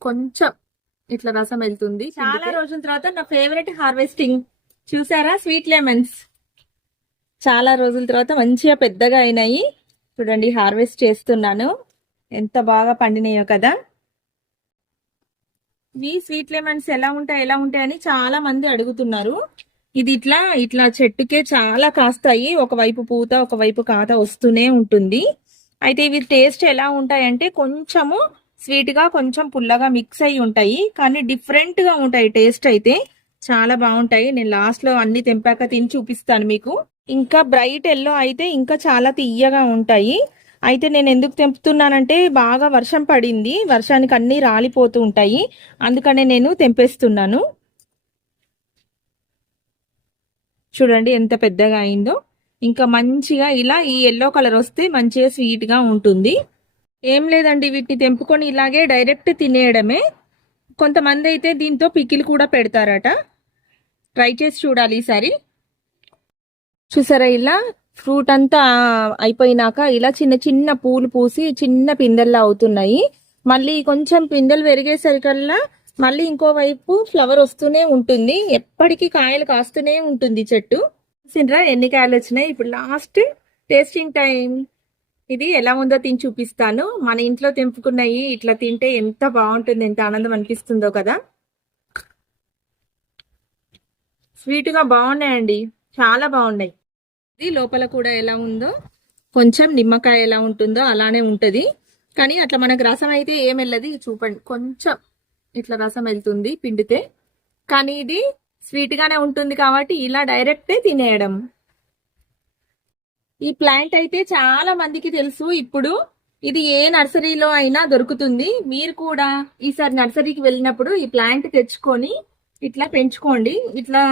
కొంచెం ఇట్లా రసం వెళ్తుంది. చాలా రోజుల తర్వాత నా ఫేవరెట్ హార్వెస్టింగ్ చూసారా? స్వీట్ లెమన్స్ చాలా రోజుల తర్వాత మంచిగా పెద్దగా అయినాయి. చూడండి హార్వెస్ట్ చేస్తున్నాను. ఎంత బాగా పండినాయో కదా. ఈ స్వీట్ లెమన్స్ ఎలా ఉంటాయి ఎలా ఉంటాయి అని చాలా మంది అడుగుతున్నారు. ఇది ఇట్లా ఇట్లా చెట్టుకే చాలా కాస్తాయి. ఒకవైపు పూత ఒకవైపు కాత వస్తూనే ఉంటుంది. అయితే ఇవి టేస్ట్ ఎలా ఉంటాయంటే కొంచెము స్వీట్గా కొంచెం పుల్లగా మిక్స్ అయి ఉంటాయి. కానీ డిఫరెంట్గా ఉంటాయి. టేస్ట్ అయితే చాలా బాగుంటాయి. నేను లాస్ట్లో అన్ని తెంపాక తిని చూపిస్తాను మీకు. ఇంకా బ్రైట్ ఎల్లో అయితే ఇంకా చాలా తీయగా ఉంటాయి. అయితే నేను ఎందుకు తెంపుతున్నానంటే బాగా వర్షం పడింది. వర్షానికి అన్ని రాలిపోతూ ఉంటాయి. అందుకనే నేను తెంపేస్తున్నాను. చూడండి ఎంత పెద్దగా అయిందో. ఇంకా మంచిగా ఇలా ఈ ఎల్లో కలర్ వస్తే మంచిగా స్వీట్గా ఉంటుంది. ఏం లేదండి వీటిని తెంపుకొని ఇలాగే డైరెక్ట్ తినేయడమే. కొంతమంది అయితే దీంతో పికిల్ కూడా పెడతారట. ట్రై చేసి చూడాలి ఈసారి. చూసారా ఇలా? ఫ్రూట్ అంతా అయిపోయినాక ఇలా చిన్న చిన్న పూలు పూసి చిన్న పిందెల్లా అవుతున్నాయి. మళ్ళీ కొంచెం పిందెలు పెరిగేసరికల్లా మళ్ళీ ఇంకో వైపు ఫ్లవర్ వస్తూనే ఉంటుంది. ఎప్పటికీ కాయలు కాస్తూనే ఉంటుంది చెట్టు. చూసిండ్రా ఎన్ని కాయలు వచ్చినాయి? ఇప్పుడు లాస్ట్ టేస్టింగ్ టైం. ఇది ఎలా ఉందో తిని చూపిస్తాను. మన ఇంట్లో తెంపుకున్నవి ఇట్లా తింటే ఎంత బాగుంటుంది ఎంత ఆనందం అనిపిస్తుందో కదా. స్వీట్గా బాగున్నాయండి. చాలా బాగున్నాయి. ఇది లోపల కూడా ఎలా ఉందో కొంచెం నిమ్మకాయ ఎలా ఉంటుందో అలానే ఉంటుంది. కానీ అట్లా మనకు రసం అయితే ఏం వెళ్ళదు. చూపండి. కొంచెం ఇట్లా రసం వెళ్తుంది పిండితే. కానీ ఇది స్వీట్ గానే ఉంటుంది కాబట్టి ఇలా డైరెక్టే తినేయడం. ఈ ప్లాంట్ అయితే చాలా మందికి తెలుసు. ఇప్పుడు ఇది ఏ నర్సరీలో అయినా దొరుకుతుంది. మీరు కూడా ఈసారి నర్సరీకి వెళ్ళినప్పుడు ఈ ప్లాంట్ తెచ్చుకొని ఇట్లా పెంచుకోండి. ఇట్లా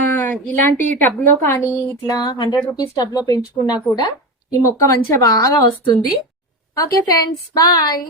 ఇలాంటి టబ్లో కానీ ఇట్లా హండ్రెడ్ రూపీస్ టబ్లో పెంచుకున్నా కూడా ఈ మొక్క మంచిగా బాగా వస్తుంది. Okay friends bye.